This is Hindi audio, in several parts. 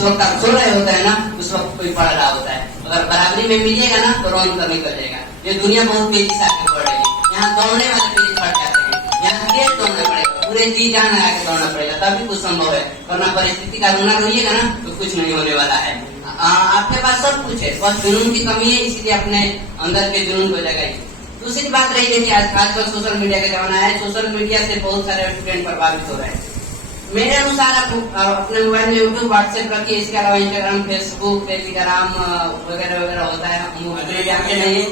जिस वक्त आप सो रहे होते हैं ना, उस वक्त कोई पढ़ रहा होता है। अगर बराबरी में मिलिएगा ना तो रौन कर निकल जाएगा। ये दुनिया बहुत तेजी से आगे बढ़ रही है। यहाँ दौड़ने वाले तेजी बढ़ जाते हैं, यहाँ तेज दौड़ना पड़ेगा, पूरे जी जान लगा के दौड़ना पड़ेगा, तभी कुछ संभव है। वरना परिस्थिति का रुना रोइएगा ना तो कुछ नहीं होने वाला है। आपके पास सब कुछ है, बस जुनून की कमी है, इसीलिए अपने अंदर के जुनून को जगाइए। दूसरी बात रही है कि आजकल सोशल मीडिया का जमाना है। सोशल मीडिया से बहुत सारे स्टूडेंट प्रभावित हो रहे हैं। मेरे अनुसार आप अपने मोबाइल में यूट्यूब, व्हाट्सएप रखिए, इसके अलावा इंस्टाग्राम, फेसबुक, टेलीग्राम वगैरह वगैरह होता है, जानते नहीं,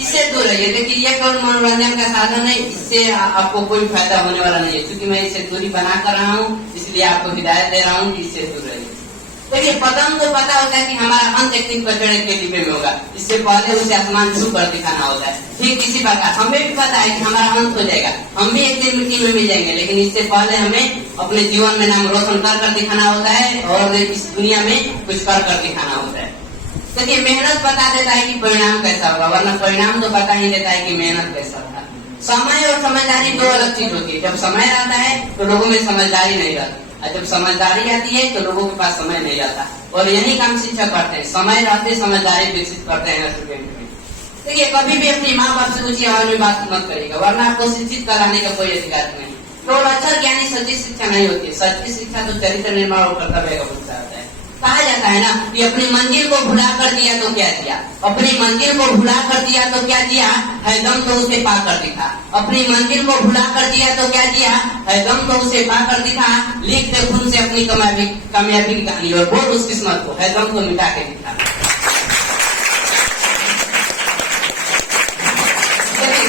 इससे दूर रहिए। देखिए ये केवल मनोरंजन का साधन है, इससे आपको कोई फायदा होने वाला नहीं है। क्योंकि मैं इससे दूरी बना कर रहा हूँ, इसलिए आपको हिदायत दे रहा हूँ कि इससे दूर रहिए। देखिए पतंग को पता होता है कि हमारा अंत एक दिन कचड़े के डिब्बे में होगा, इससे पहले उसे आसमान छू कर दिखाना होता है। ठीक इसी प्रकार हमें भी पता है कि हमारा अंत हो जाएगा, हम भी एक दिन मिट्टी में मिल जाएंगे, लेकिन इससे पहले हमें अपने जीवन में नाम रोशन कर दिखाना होता है और इस दुनिया में कुछ कर दिखाना होता है। देखिए मेहनत बता देता है कि परिणाम कैसा होगा, वरना परिणाम तो बता ही देता है कि मेहनत कैसा होगा। समय और समझदारी दो अलग चीज होती है। जब समय रहता है तो लोगों में समझदारी नहीं रहती, और जब समझदारी आती है तो लोगों के पास समय नहीं रहता। और यही काम शिक्षक करते हैं, समय रहते समझदारी विकसित करते हैं स्टूडेंट में। देखिए कभी भी अपनी माँ बाप से ऊंची आवाज में बात मत करिएगा, वरना आपको शिक्षित कराने का कोई अधिकार नहीं। केवल अक्षर ज्ञानी सच्ची शिक्षा नहीं होती है, सच्ची शिक्षा तो चरित्र निर्माण और कर्तव्य का मुद्दा होता है। कहा जाता है ना कि अपनी मंजिल को भुला कर दिया तो क्या दिया, अपनी मंजिल को भुला कर दिया तो क्या दिया, है दम तो उसे पा कर दिखा। अपनी मंजिल को भुला कर दिया तो क्या दिया, है दम तो उसे पा कर दिखा। लिख दे खून से अपनी कामयाबी की कहानी और बोल उस किस्मत को, है दम को मिटा के दिखा।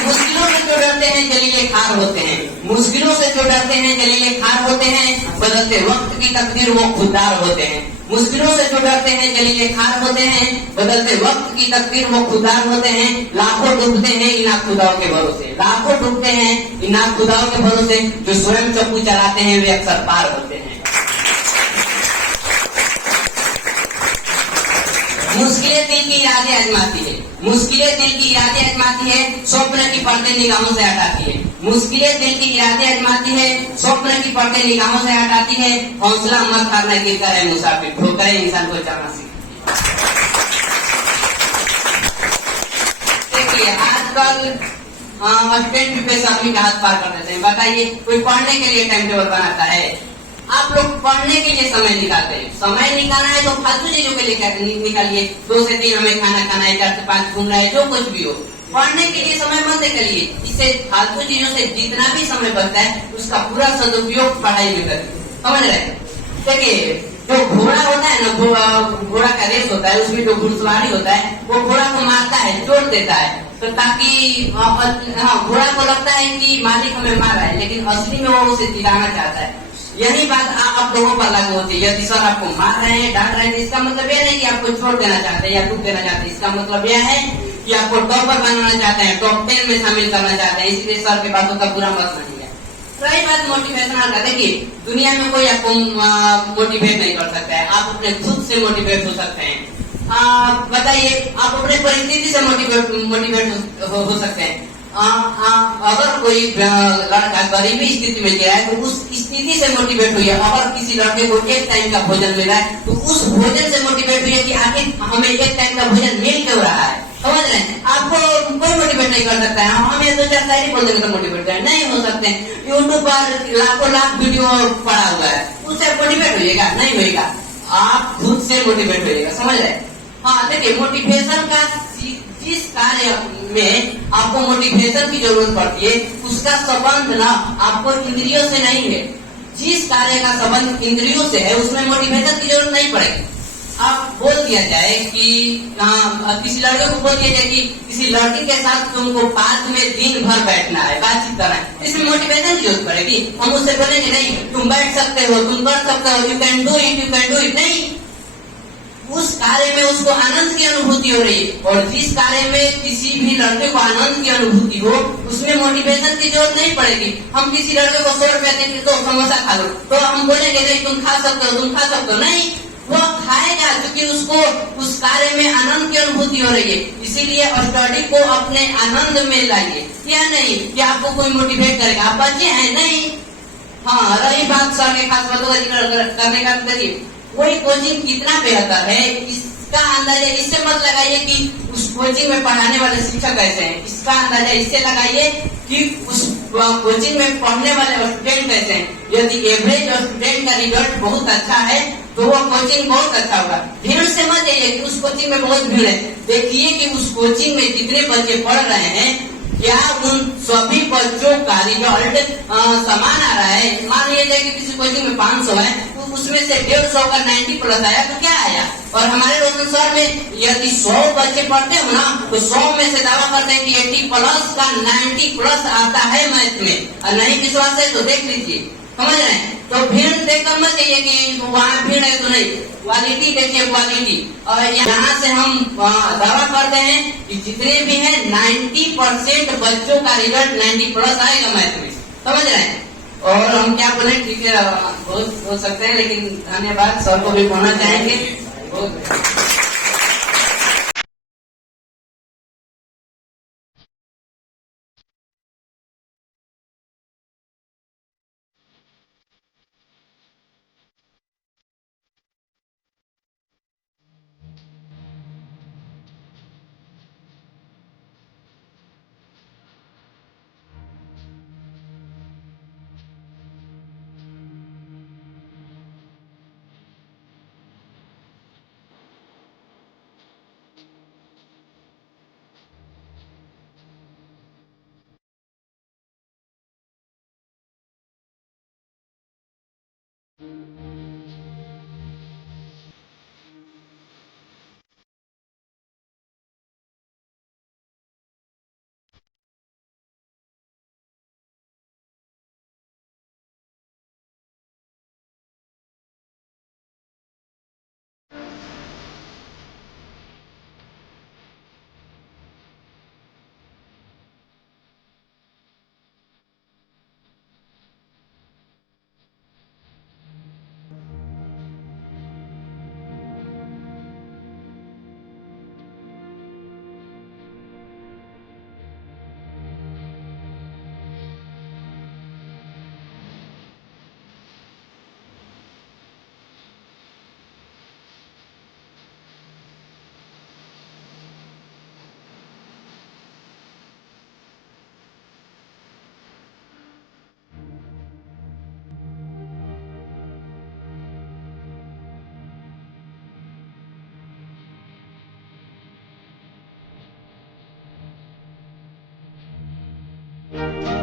मुश्किलों से जो डरते हैं जलीले खार होते हैं, मुश्किलों से जो डरते हैं जलीले खार होते हैं, बदलते वक्त की तकदीर वो खुददार होते हैं। मुश्किलों से जो डरते हैं जलीले खार होते हैं, बदलते वक्त की तकदीर वो खुददार होते हैं। लाखों डूबते हैं इन खुदाओं के भरोसे, लाखों डूबते हैं इन खुदाओं के भरोसे, जो स्वयं चप्पू चलाते हैं वे अक्सर पार होते हैं। मुश्किलें दिल की यादें आजमाती है, मुश्किलें दिल की यादें आजमाती है, स्वप्न की पर्दे निगाहों से हटाती है। मुश्किलें दिल की यादें आजमाती है, स्वप्न की पर्दे निगाहों से हटाती है। हौसला मत हारना, गिरता है मुसाफिर, ठोकरें इंसान को चलना सीखती है। देखिए आजकल स्टूडेंट पे आदमी का हाथ पार कर देते हैं। बताइए कोई पढ़ने के लिए टाइम टेबल बनाता है, आप लोग पढ़ने के लिए समय निकालते हैं। समय निकालना है तो फालतू चीजों के लिए निकालिए। 2 से 3 हमें खाना खाना है, 4 से 5 घूमना है, जो कुछ भी हो। पढ़ने के लिए समय मत निकालिए। इससे फालतू चीजों से जितना भी समय बचता है उसका पूरा सदुपयोग पढ़ाई में करिए। समझ रहे हैं? देखिए जो घोड़ा होता है ना, घोड़ा का रेस होता है, उसमें जो घुड़सवारी होता है वो घोड़ा को मारता है, चोट देता है, तो ताकि घोड़ा को लगता है कि मालिक हमें मार रहा है, लेकिन असली में वो उसे जिताना चाहता है। यही बात आप लोगों पर लागू होती है। यदि सर आपको मार रहे हैं, डांट रहे हैं, इसका मतलब यह नहीं कि आपको छोड़ देना चाहते हैं या टूट देना चाहते हैं। इसका मतलब यह है कि आपको टॉपर बनाना चाहते हैं, टॉप 10 में शामिल करना चाहते हैं। इसलिए सर के बातों का बुरा मत मानिए। रही बात मोटिवेशनल का, देखिए दुनिया में कोई आपको मोटिवेट नहीं कर सकता है, आप अपने खुद से मोटिवेट हो सकते हैं। बताइए आप अपने परिस्थिति से मोटिवेट हो सकते हैं। अगर कोई लड़का गरीबी स्थिति में गिरा है तो उस स्थिति से मोटिवेट हुई है। अगर किसी लड़के को एक टाइम का भोजन मिला है तो उस भोजन से मोटिवेट हुई है कि आखिर हमें एक टाइम का भोजन मिल क्यों रहा है। समझ रहे हैं? आपको कोई मोटिवेट नहीं कर सकता है। हमें 2-4 शायरी बोल देंगे तो मोटिवेट नहीं हो सकते। यूट्यूब पर लाखों वीडियो पड़ा हुआ है, उससे मोटिवेट होइएगा? नहीं होगा, आप खुद से मोटिवेट होइएगा। समझ रहे? हाँ देखिए मोटिवेशन का जिस कार्य में आपको मोटिवेशन की जरूरत पड़ती है उसका संबंध ना आपको इंद्रियों से नहीं है। जिस कार्य का संबंध इंद्रियों से है उसमें मोटिवेशन की जरूरत नहीं पड़ेगी। आप बोल दिया जाए कि किसी लड़के को बोल दिया जाए कि किसी लड़की के साथ तुमको पार्क में दिन भर बैठना है, बातचीत करना है, इसमें मोटिवेशन की जरूरत पड़ेगी। हम उससे बोलेंगे नहीं तुम बैठ सकते हो, तुम कर सकते हो, you can do it, you can do it. नहीं, उस कार्य में उसको आनंद की अनुभूति हो रही है। और जिस कार्य में किसी भी लड़के को आनंद की अनुभूति हो उसमें मोटिवेशन की जरूरत नहीं पड़ेगी। हम किसी लड़के को 100 रुपया देंगे तो समोसा खा लो, तो हम बोलेंगे नहीं तुम खा सकते हो, तुम खा सकते हो। नहीं, वो खाएगा क्योंकि उसको उस कार्य में आनंद की अनुभूति हो रही है। इसीलिए स्टडी को अपने आनंद में लाइए। क्या नहीं कि आपको कोई मोटिवेट करेगा, आप बच्चे हैं नहीं। हाँ रही बात सर के खास बातों का जिक्र करने का, देखिए वही कोचिंग कितना बेहतर है इसका अंदाजा इससे मत लगाइए कि उस कोचिंग में पढ़ाने वाले शिक्षक कैसे हैं, इसका अंदाजा इससे लगाइए कि उस कोचिंग में पढ़ने वाले स्टूडेंट कैसे हैं। यदि एवरेज स्टूडेंट का रिजल्ट बहुत अच्छा है तो वो कोचिंग बहुत अच्छा होगा। भीड़ से मत जाइए कि उस कोचिंग में बहुत भीड़ है, देखिए कि उस कोचिंग में जितने बच्चे पढ़ रहे हैं क्या उन सभी बच्चों का रिजल्ट समान आ रहा है। मान लीजिए कि किसी कोचिंग में 500 है, उसमें से 150 का 90 प्लस आया तो क्या आया। और हमारे रोशन सर में यदि 100 बच्चे पढ़ते हो ना तो 100 में से दावा करते हैं कि 80 प्लस का 90 प्लस आता है मैथ में। और नहीं विश्वास है तो देख लीजिए, समझ रहे हैं। तो भीड़ देखकर मत जाइए कि वहाँ भीड़ है तो नहीं, क्वालिटी देखिए क्वालिटी। और यहाँ से हम दावा करते हैं कि जितने भी हैं 90% बच्चों का रिजल्ट 90 प्लस आएगा मैथ में, समझ रहे हैं। और हम क्या बोले, ठीक है बहुत हो सकते हैं, लेकिन धन्यवाद सर को भी बोलना चाहेंगे बहुत।